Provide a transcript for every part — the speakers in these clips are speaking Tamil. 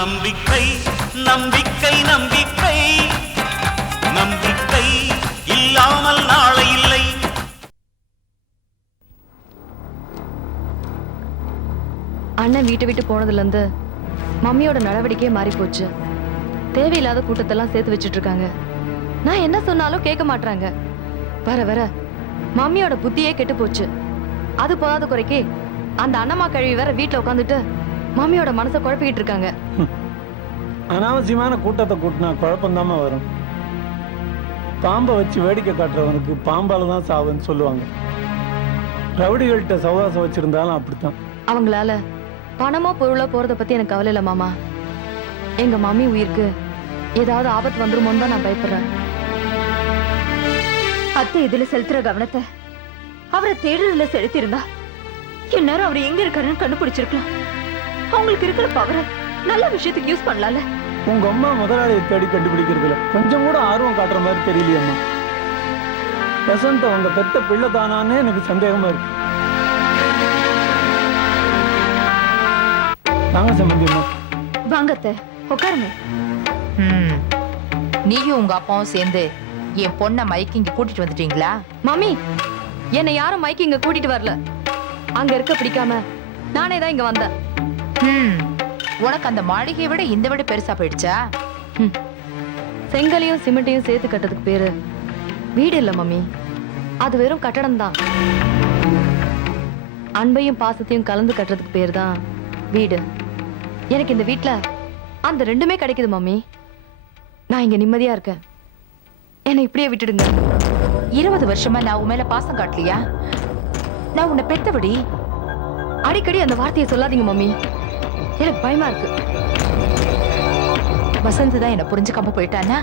நம்பிக்கை நம்பிக்கை நம்பிக்கை நம்பிக்கை இல்லாமல் நாளை இல்லை. அண்ணன் வீட்டை விட்டு போனதுல இருந்து மம்மியோட நடவடிக்கையே மாறி போச்சு. தேவையில்லாத கூட்டத்தெல்லாம் சேர்த்து வச்சிட்டு இருக்காங்க. நான் என்ன சொன்னாலும் கேட்க மாட்டாங்க. வர வர மம்மியோட புத்தியே கெட்டு போச்சு. அது போதாத குறைக்கு அந்த அண்ணம்மா கழுவி வேற வீட்டுல உட்காந்துட்டு மம்மியோட மனசை குழப்பிக்கிட்டு இருக்காங்க. அனாவசியமான கூட்டத்தை கூட்டினா குழப்பம்தாம வரும். பாம்பை வச்சு வேடிக்கை காட்டுறவனுக்கு பாம்பால தான் சாவுன்னு சொல்லுவாங்க. ரவுடிகள்கிட்ட சவகாசம் வச்சிருந்தாலும் அப்படித்தான். அவங்களால பணமோ பொருளோ போறத பத்தி எனக்கு கவலை இல்ல மாமா. எங்க மம்மி உயிருக்கு ஏதாவது ஆபத்து வந்துருமோன்னு தான் நான் பயப்படுறேன். அத்தை இதுல செலுத்துற கவனத்தை அவரை தேடுறதுல செலுத்திருந்தா இந்நேரம் அவர் எங்க இருக்காருன்னு கண்டுபிடிச்சிருக்கலாம். அவங்களுக்கு இருக்கிற பவரை நல்ல விஷயத்துக்கு யூஸ் பண்ணலாம்ல. உங்க அம்மா முதலாளியை தேடி கண்டுபிடிக்கிறதுல கொஞ்சம் கூட ஆர்வம் காட்டுற மாதிரி தெரியலையம்மா. வசந்த் அவங்க பெத்த பிள்ளை தானான்னு எனக்கு சந்தேகமா இருக்கு. நாங்க சம்பந்தியம்மா. வாங்கத்தை உட்காருங்க. நீயும் உங்க அப்பாவும் சேர்ந்து என் பொண்ணை மைக்கு இங்க கூட்டிட்டு வந்துட்டீங்களா? மம்மி, என்னை யாரும் மைக்கு இங்க கூட்டிட்டு வரல. அங்க இருக்க பிடிக்காம நானே தான் இங்க வந்தேன். உனக்கு அந்த மாளிகையை விட இந்த விட பெருசா போயிடுச்சா? செங்கலையும் சிமெண்ட்டையும் சேர்த்து கட்டதுக்கு பேரு வீடு இல்ல மம்மி. அது வெறும் கட்டடம் தான். அன்பையும் பாசத்தையும் கலந்து கட்டுறதுக்கு பேரு தான் வீடு. எனக்கு இந்த வீட்டுல அந்த ரெண்டுமே கிடைக்குது மம்மி. நான் இங்க நிம்மதியா இருக்கேன். என்னை இப்படியே விட்டுடுங்க. 20 வருஷமா நான் உன் மேல பாசம் காட்டலையா? நான் உன்னை பெத்தபடி. அடிக்கடி அந்த வார்த்தையை சொல்லாதீங்க மம்மி. எனக்கு பயமா இருக்கு. வசந்த் தான் என்ன புரிஞ்சுக்காம போயிட்டானா?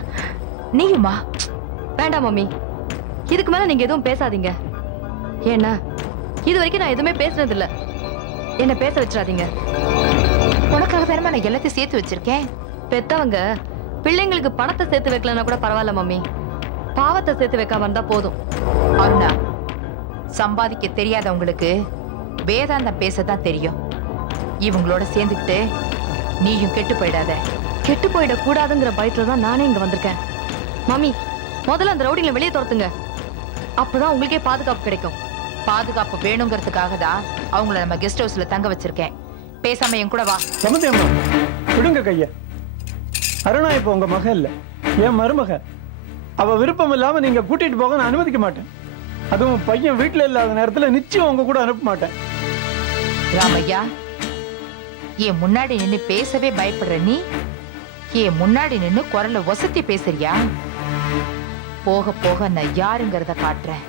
நீயுமா? வேண்டாம் மம்மி, இதுக்கு மேல நீங்க எதுவும் பேசாதீங்க. ஏன்னா இது வரைக்கும் நான் எதுவுமே பேசுனது இல்ல. என்ன பேச வச்சிடாதீங்க. உனக்காக தானே நான் எல்லாத்தையும் சேர்த்து வச்சிருக்கேன். பெத்தவங்க பிள்ளைங்களுக்கு பணத்தை சேர்த்து வைக்கலன்னா கூட பரவாயில்ல மம்மி. பாவத்தை சேர்த்து வைக்காம இருந்தா போதும். அண்ணா, சம்பாதிக்க தெரியாதவங்களுக்கு வேதாந்தம் பேசதான் தெரியும். இவங்களோட சேர்ந்துக்கிட்டு நீயும் கெட்டு போயிடாத. கெட்டு போயிடக்கூடாதுங்கிற பயத்துல தான் நானே இங்க வந்திருக்கேன். மம்மி, முதல்ல அந்த ரவுடிங்களை வெளியே துரத்துங்க. அப்பதான் உங்களுக்கே பாதுகாப்பு கிடைக்கும். பாதுகாப்பு வேணுங்கிறதுக்காக தான் அவங்கள நம்ம கெஸ்ட் ஹவுஸ்ல தங்க வச்சிருக்கேன். பேசாம என் கூட வா. சம்பந்தியம்மா, விடுங்க கைய. அருணா இப்ப உங்க மக இல்ல, என் மருமக. அவ விருப்பம் இல்லாம நீங்க கூட்டிட்டு போக நான் அனுமதிக்க மாட்டேன். அதுவும் பையன் வீட்டுல இல்லாத நேரத்துல நிச்சயம் உங்க கூட அனுப்ப மாட்டேன். ராமையா, என் முன்னாடி நின்னு பேசவே பயப்படுற நீ என் முன்னாடி நின்னு குரல வசத்தி பேசுறியா? போக போக நான் யாருங்கிறத காட்டுறேன்.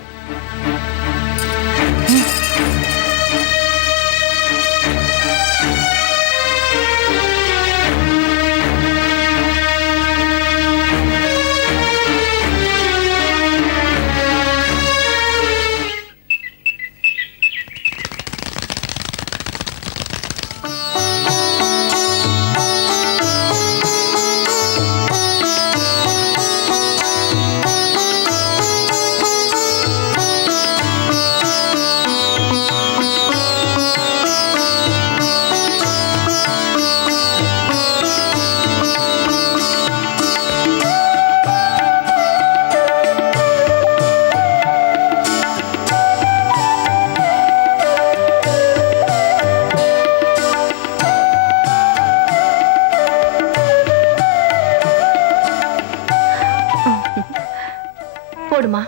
போடுமா.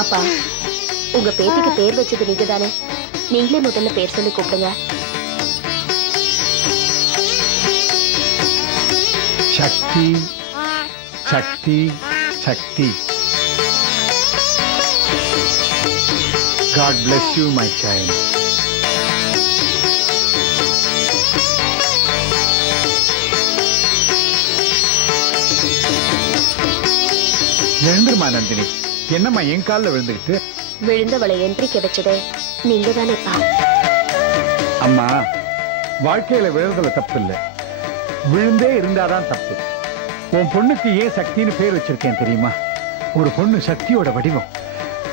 அப்பா, உங்க பேத்திக்கு பேர் வச்சது நீங்க தானே? நீங்களே முதல்ல பேர் சொல்லி கூப்பிடுங்க. சக்தி, சக்தி, சக்தி. God bless you, my child. எழுந்துருமா Nandini. என்னம்மா என் காலில் விழுந்துக்கிட்டு? விழுந்தவளை எந்திரிக்க வச்சதே நீங்க தானேப்பா. அம்மா, வாழ்க்கையில விழுறதுல தப்பு இல்லை, விழுந்தே இருந்தாதான் தப்பு. உன் பொண்ணுக்கு ஏன் சக்தின்னு பேர் வச்சிருக்கேன் தெரியுமா? ஒரு பொண்ணு சக்தியோட வடிவம்.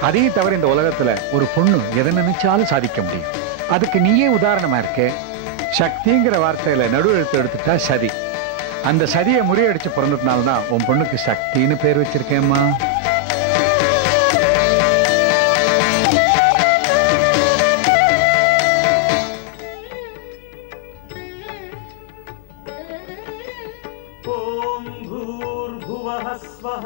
அதையும் தவிர இந்த உலகத்துல ஒரு பொண்ணு எதை நினைச்சாலும் சாதிக்க முடியும். அதுக்கு நீயே உதாரணமா இருக்க. சக்திங்கிற வார்த்தையில நடு எழுத்து எடுத்துட்டா சதி. அந்த சதியை முறியடிச்சு பிறந்ததுனால்தான் உன் பொண்ணுக்கு சக்தின்னு பேர் வச்சிருக்கேம்மா. ஓம் பூர்புவः ஸ்வஹ.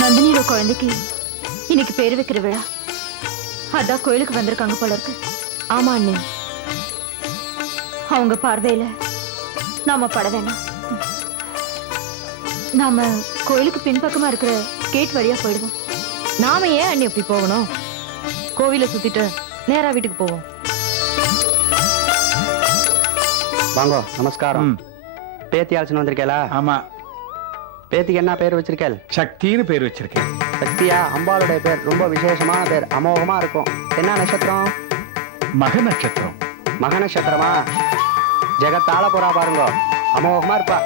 நந்தினியோட குழந்தைக்கு இன்னைக்கு பேர் வைக்கிற விழா. அதான் கோயிலுக்கு வந்திருக்காங்க போல இருக்கு. ஆமா அண்ணி. அவங்க பார்வையில நாம பட வேணாம். நாம கோயிலுக்கு பின்பக்கமா இருக்கிற கேட் வழியா போயிடுவோம். நாம ஏன் அண்ணி அப்படி போகணும்? கோவிலை சுத்திட்டு நேரா வீட்டுக்கு போவோம். வாங்கோ, நமஸ்காரம். ம். பேத்தி ஆலோசனை வந்திருக்கேளா? ஆமா, பேத்திக்கு என்ன பேர் வச்சிருக்கேள்? சக்தின்னு பேர் வச்சிருக்கேன். சக்தியா? அம்பாளுடைய பேர் ரொம்ப விசேஷமான பேர், அமோகமா இருக்கும். என்ன நட்சத்திரம்? மக நட்சத்திரம். மக நட்சத்திரமா? ஜெகத்தாள போறா பாருங்க, அமோகமா இருப்பா.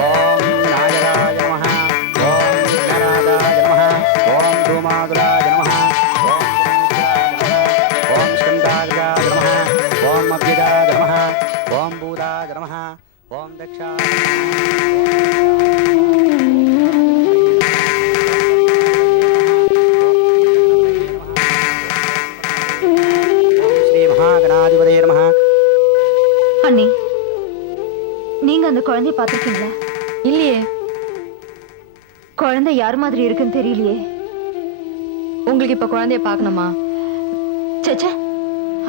ஓம் நாகராஜ நமஹ, ஓம் விக்னராஜாய நமஹ, ஓம் தூமாதுராய நமஹ, ஓம் கணேசாய நமஹ, ஓம் ஸ்கந்தாகாய நமஹ, ஓம் அவ்யதாய நமஹ, ஓம் பூதாய நமஹ, ஓம் தக்ஷாய ஸ்ரீ மகாகணாதிபதே நமஹ. அண்ணி, நீங்க அந்த குழந்தைய பார்த்திருக்கீங்களா? இல்லையே. குழந்தை யார் மாதிரி இருக்குன்னு தெரியலையே. உங்களுக்கு இப்ப குழந்தைய பார்க்கணுமா? சேச்சே,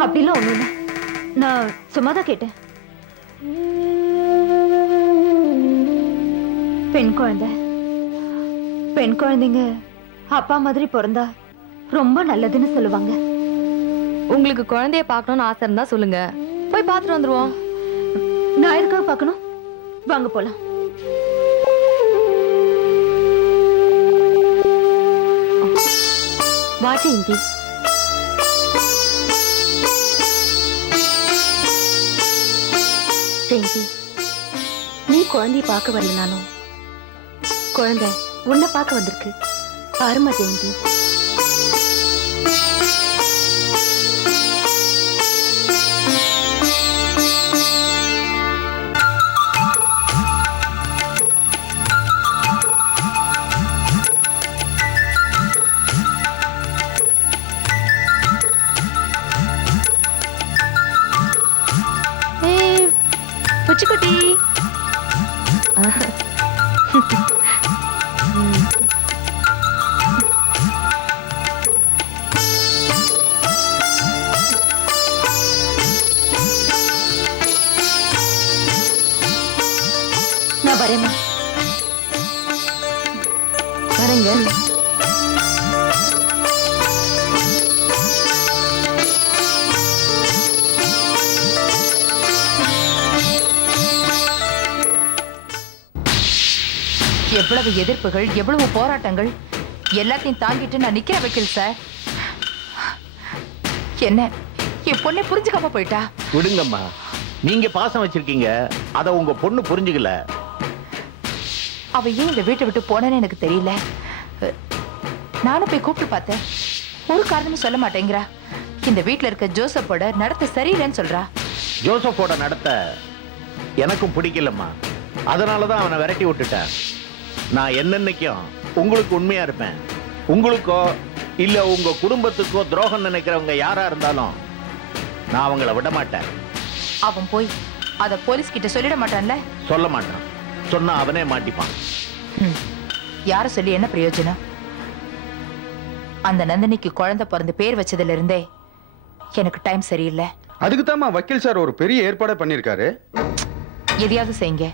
அப்படிலாம் ஒண்ணும் இல்லை. நான் சும்மாதான் கேட்டேன். பெண் குழந்தை. பெண் குழந்தைங்க அப்பா மாதிரி பிறந்தா ரொம்ப நல்லதுன்னு சொல்லுவாங்க. உங்களுக்கு குழந்தைய பார்க்கணும்னு ஆசை இருந்தா சொல்லுங்க, போய் பார்த்துட்டு வந்துருவோம். நான் எதுக்காக பார்க்கணும்? வாங்க போலாம். வா ஜெயந்தி. ஜெயந்தி, நீ குழந்தைய பார்க்க வரலனாலும் குழந்தை உன்னை பார்க்க வந்திருக்கு. பாருமா ஜெயந்தி. ஏய், புச்சுக்குட்டி. நான் வரேம்மா. வரேங்க. எவ்வளவு எதிர்ப்புகள், எவ்வளவு போராட்டங்கள், எல்லாத்தையும் தாங்கிட்டு நான் நிக்கிற வைக்கல் சார். என்ன என் பொண்ணை புரிஞ்சுக்காம போயிட்டா? விடுங்கம்மா, நீங்க பாசம் வச்சிருக்கீங்க, அத உங்க பொண்ணு புரிஞ்சுக்கல. அவ ஏன் இந்த வீட்டை விட்டு போனேன்னு எனக்கு தெரியல. நானும் போய் கூப்பிட்டு பார்த்தேன், ஒரு காரணமும் சொல்ல மாட்டேங்கிறா. இந்த வீட்டுல இருக்க ஜோசப்போட நடத்த சரியில்லைன்னு சொல்றா. ஜோசப்போட நடத்த எனக்கும் பிடிக்கலம்மா, அதனாலதான் அவனை விரட்டி விட்டுட்டேன். நான் என்னன்னைக்கும் உங்களுக்கு உண்மையா இருப்பேன். உங்களுக்கோ இல்ல உங்க குடும்பத்துக்கோ துரோகம் நினைக்கிறவங்க யாரா இருந்தாலும் நான் அவங்கள விட மாட்டேன். அவன் போய் அத போலீஸ் கிட்ட சொல்லிட மாட்டான்ல? சொல்ல மாட்டான், சொன்னா அவனே மாட்டிப்பான். யார சொல்லி என்ன பிரயோஜனம்? அந்த நந்தினிக்கு குழந்தை பிறந்து பேர் வச்சதுல இருந்தே எனக்கு டைம் சரியில்லை. அதுக்கு தாமா வக்கீல் சார் ஒரு பெரிய ஏற்பாடை பண்ணிருக்காரு. எதையாவது செய்யுங்க.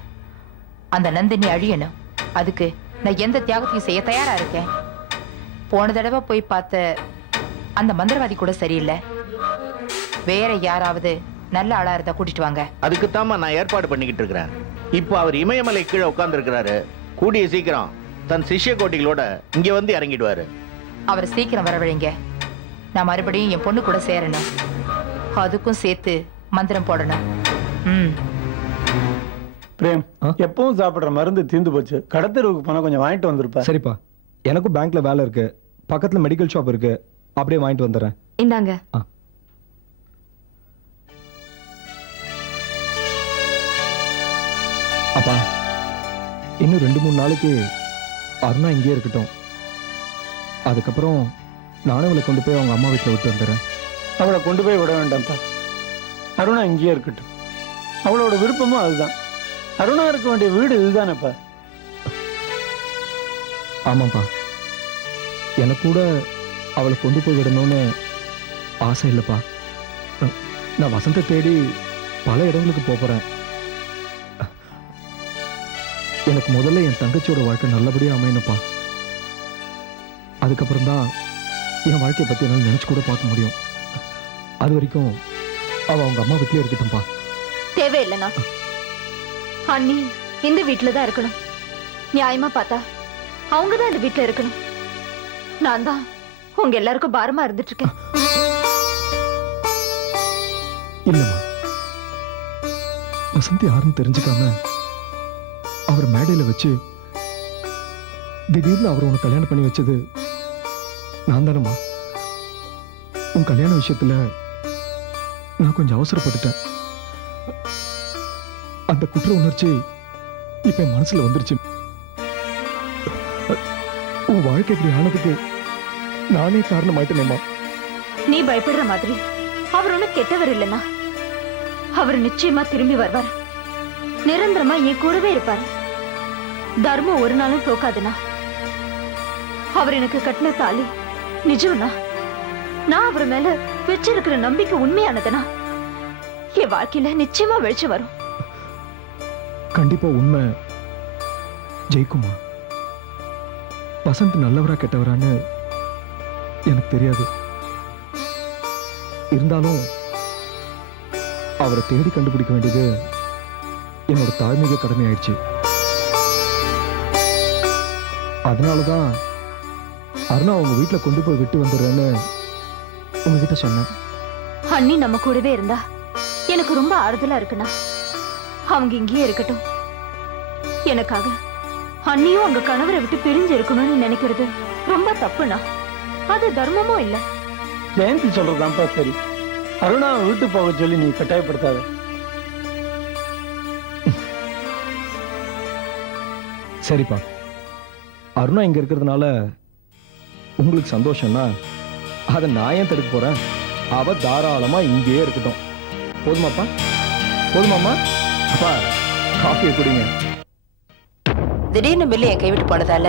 அந்த நந்தினி அழியணும். அதுக்கு நான் எந்த தியாகத்தையும் செய்ய தயாரா இருக்கேன். போன தடவை போய் பார்த்த அந்த மந்திரவாதி கூட சரியில்லை. வேற யாராவது நல்ல ஆளா இருந்தா கூட்டிட்டு வாங்க. அதுக்கு தாமா நான் ஏற்பாடு பண்ணிக்கிட்டு இருக்கிறேன். இப்போ அவர் இமயமலை கீழே உட்கார்ந்து இருக்கிறாரு. கூடிய சீக்கிரம் தன் சிஷ்ய கோட்டிகளோட இங்க வந்து இறங்கிடுவாரு. அவர் சீக்கிரம் வரவழைங்க. நான் மறுபடியும் என் பொண்ணு கூட சேரணும். அதுக்கும் சேர்த்து மந்திரம் போடணும். பிரேம், எப்பவும் சாப்பிடுற மருந்து தீர்ந்து போச்சு. கடத்தெருவுக்கு போனா கொஞ்சம் வாங்கிட்டு வந்திருப்பா. சரிப்பா, எனக்கும் பேங்க்ல வேலை இருக்கு, பக்கத்துல மெடிக்கல் ஷாப் இருக்கு, அப்படியே வாங்கிட்டு வந்துடுறேன். இந்தாங்க. அப்பா, இன்னும் 2-3 நாளைக்கு அருணா இங்கேயே இருக்கட்டும். அதுக்கப்புறம் நானும் அவளை கொண்டு போய் அவங்க அம்மா வீட்டில் விட்டு வந்துடுறேன். அவளை கொண்டு போய் விட வேண்டாம்ப்பா. அருணா இங்கேயே இருக்கட்டும். அவளோட விருப்பமும் அதுதான். அருணா இருக்க வேண்டிய வீடு இதுதானேப்பா. ஆமாப்பா, எனக்கு கூட அவளை கொண்டு போய் விடணும்னு ஆசை இல்லைப்பா. நான் வசந்த தேடி பல இடங்களுக்கு போறேன். எனக்கு முதல்ல என் தங்கச்சியோட வாழ்க்கை நல்லபடியா அமையணும்ப்பா. அதுக்கப்புறம் தான் என் வாழ்க்கையை பத்தி என்னால் நினைச்சு கூட பார்க்க முடியும். அது வரைக்கும் அவ அவங்க அம்மா வீட்டிலே இருக்கட்டும்பா. தேவையில்லைண்ணா. அண்ணி இந்த வீட்டுல தான் இருக்கணும். நியாயமா பார்த்தா அவங்கதான் இந்த வீட்டுல இருக்கணும். நான் தான் உங்க எல்லாருக்கும் பாரமா இருந்துட்டு இருக்கேன். இல்லம்மா, வசந்தி யாருன்னு தெரிஞ்சுக்காம அவர் மேடையில வச்சு திடீர்னு அவர் உனக்கு கல்யாணம் பண்ணி வச்சது நான் தானம்மா. உன் கல்யாண விஷயத்துல நான் கொஞ்சம் அவசரப்பட்டுட்டேன். அந்த குற்ற உணர்ச்சி இப்ப என் மனசுல வந்துருச்சு. உன் வாழ்க்கை இப்படி ஆனதுக்கு நானே காரணமாயிட்டேனேம்மா. நீ பயப்படுற மாதிரி அவர் ஒண்ணு கெட்டவர் இல்லைன்னா. அவர் நிச்சயமா திரும்பி வருவார். நிரந்தரமா என் கூடவே இருப்பார். தர்மம் ஒரு நாளும் தோக்காதுனா. அவர் எனக்கு கட்டின தாலி நிஜம்னா, நான் அவர் மேல வச்சிருக்கிற நம்பிக்கை உண்மையானதுனா என் வாழ்க்கையில நிச்சயமா வெளிச்சு வரும். கண்டிப்பா உண்மை ஜெயிக்குமா? வசந்த் நல்லவரா கெட்டவரான்னு எனக்கு தெரியாது. இருந்தாலும் அவரை தேடி கண்டுபிடிக்க வேண்டியது என்னோட தாழ்மிக கடமை ஆயிடுச்சு. அதனாலதான் அருணா அவங்க வீட்டுல கொண்டு போய் விட்டு வந்துடுறேன்னு உங்ககிட்ட சொன்னேன். அண்ணி நம்ம கூடவே இருந்தா எனக்கு ரொம்ப ஆறுதலா இருக்குண்ணா. அவங்க இங்கேயே இருக்கட்டும். எனக்காக அண்ணியும் அவங்க கணவரை விட்டு பிரிஞ்சு இருக்கணும்னு நினைக்கிறது ரொம்ப தப்புண்ணா. அது தர்மமும் இல்ல. ஜெயந்தி சொல்றதுதான்ப்பா சரி. அருணா வீட்டு போக சொல்லி நீ கட்டாயப்படுத்தாத. சரிப்பா, அருணா இங்க இருக்கிறதுனால உங்களுக்கு சந்தோஷம்னா அதை நான் ஏன் தடுக்க போறேன்? அவ தாராளமா இங்கேயே இருக்கட்டும். போதுமாப்பா? போதுமாம்மா? அப்பா, காஃபியை குடிங்க. திடீர்னு மில்லு என் கைவிட்டு போனதால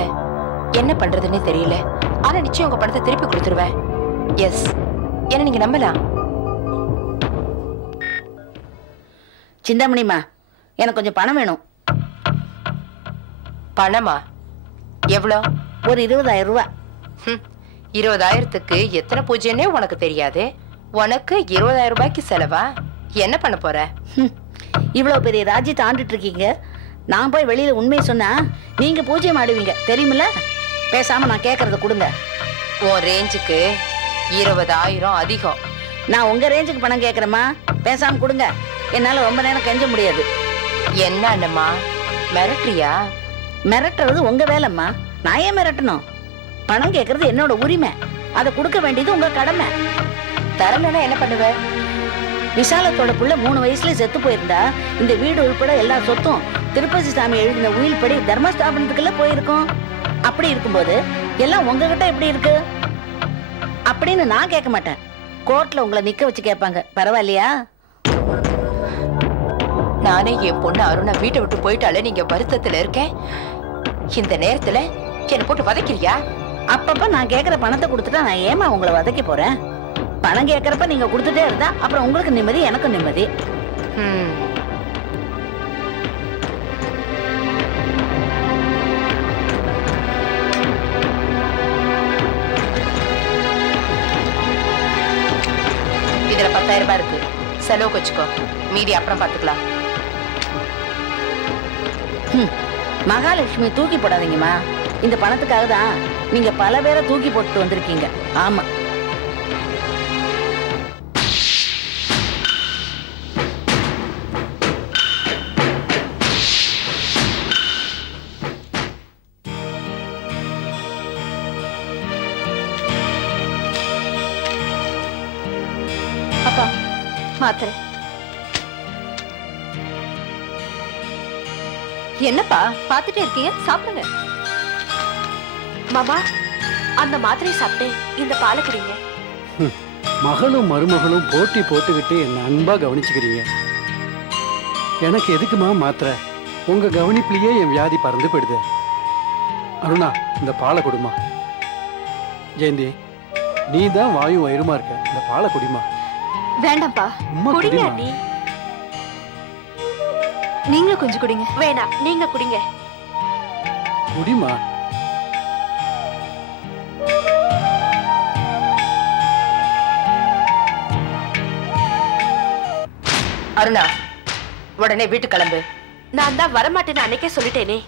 என்ன பண்றதுன்னே தெரியல. ஆனா நிச்சயம் உங்க பணத்தை திருப்பி கொடுத்துருவேன். எஸ், என்ன நீங்க நம்பலாம். சிந்தாமணிமா, எனக்கு கொஞ்சம் பணம் வேணும். பணமா? எவ்வளோ? ஒரு 20,000 ரூபாய். 20,000க்கு எத்தனை பூஜைன்னே உனக்கு தெரியாது. உனக்கு 20,000 ரூபாய்க்கு செலவா? என்ன பண்ண போற? இவ்வளவு பெரிய ராஜ்யத்தை ஆண்டுட்டு இருக்கீங்க. நான் போய் வெளியில உண்மையை சொன்னா நீங்க பூஜை மாடுவீங்க தெரியுமில்ல. பேசாம நான் கேட்கறத கொடுங்க. உன் ரேஞ்சுக்கு 20,000 அதிகம். நான் உங்க ரேஞ்சுக்கு பணம் கேட்கறேம்மா. பேசாம கொடுங்க. என்னால ரொம்ப நேரம் கெஞ்ச முடியாது. என்ன அண்ணம்மா, மிரட்டுறியா? மிரட்டுறது உங்க வேலைம்மா. நான் ஏன் மிரட்டணும்? பணம் கேட்கறது என்னோட உரிமை. அதை கொடுக்க வேண்டியது உங்க கடமை. தரலன்னா என்ன பண்ணுவ? விசாலத்தோட புள்ள 3 வயசுல செத்து போயிருந்தா இந்த வீடு உள்பட எல்லா சொத்தும் திருப்பதி சாமி எழுதின உயில் படி தர்மஸ்தாபனத்துக்குள்ள போயிருக்கும். அப்படி இருக்கும்போது எல்லாம் உங்ககிட்ட எப்படி இருக்கு அப்படின்னு நான் கேட்க மாட்டேன். கோர்ட்ல உங்களை நிக்க வச்சு கேட்பாங்க. பரவாயில்லையா? நானே என் பொண்ணு அருணா வீட்டை விட்டு போயிட்டாலே நீங்க வருத்தத்துல இருக்கேன். இந்த நேரத்துல என்ன போட்டு வதைக்கிறியா? அப்பப்ப நான் கேக்குற பணத்தை கொடுத்துட்டா நான் ஏமா உங்களை வதைக்க போறேன்? பணம் கேட்கறப்ப நீங்க கொடுத்துட்டே இருந்தா அப்புறம் உங்களுக்கு நிம்மதி, எனக்கும் நிம்மதி. ம். இதுல 10,000 ரூபாய் இருக்கு, செலவுக்கு வச்சுக்கோ. மீதி அப்புறம் பாத்துக்கலாம். மகாலட்சுமி தூக்கி போடாதீங்கம்மா. இந்த பணத்துக்காக தான் நீங்க பல பேரை தூக்கி போட்டு வந்திருக்கீங்க. ஆமா, அப்பா மாத்திரை. என்னப்பா பாத்துட்டே இருக்கீங்க? சாப்பிடுங்க. மாமா, அந்த மாத்திரையை சாப்பிட்டு இந்த பாலை குடிங்க. மகளும் மருமகளும் போட்டி போட்டுக்கிட்டு என்ன அன்பா கவனிச்சுக்கிறீங்க. எனக்கு எதுக்குமா மாத்திரை? உங்க கவனிப்புலயே என் வியாதி பறந்து போயிடுது. அருணா, இந்த பாலை குடிமா. ஜெயந்தி, நீ தான் வாயும் வயிறுமா இருக்க, இந்த பாலை குடிமா. வேண்டாம்ப்பா, உம்மா குடிங்க குடிமா. அண்ணி. நீங்களும் கொஞ்சம் குடிங்க. வேணாம், நீங்க குடிங்க. குடிமா. அருணா, உடனே வீட்டு கிளம்பு. நான் தான் வரமாட்டேன்னு அன்னைக்கே சொல்லிட்டேனே.